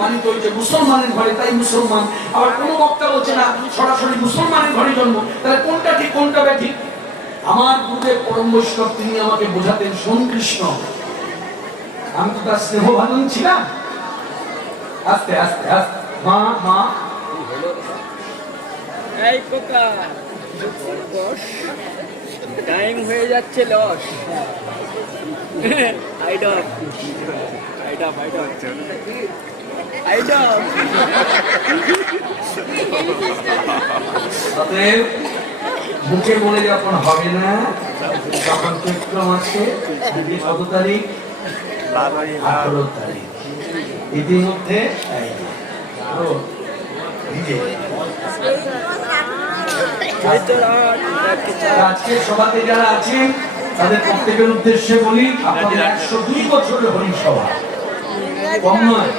পালিত হয়েছে মুসলমানের ঘরে, তাই মুসলমান। আবার কোনো বক্তা বলছে না সরাসরি মুসলমানের ঘরে জন্ম, তাহলে কোনটা ঠিক কোনটা ব্যাঠিক? আমার পূর্বে পরম বৈষ্ণব তিনি আমাকে বোঝাতেন, শোন কৃষ্ণ, আমি তো তার স্নেহভাজন ছিলাম। আস্তে আস্তে আস্তে মা মা এই কোকা বস, টাইম হয়ে যাচ্ছে, loss. Idiom idiom idiom idiom. অতএব মুখে বলে যখন হবে না, তখন চৈত্র মাসে কত তারিখ? 18 তারিখ। ইতিমধ্যে আজকে সভাতে যারা আছেন তাদের প্রত্যেকের উদ্দেশ্যে বলি, আপনাদের 102 বছরের হরি সভা, কম নয়।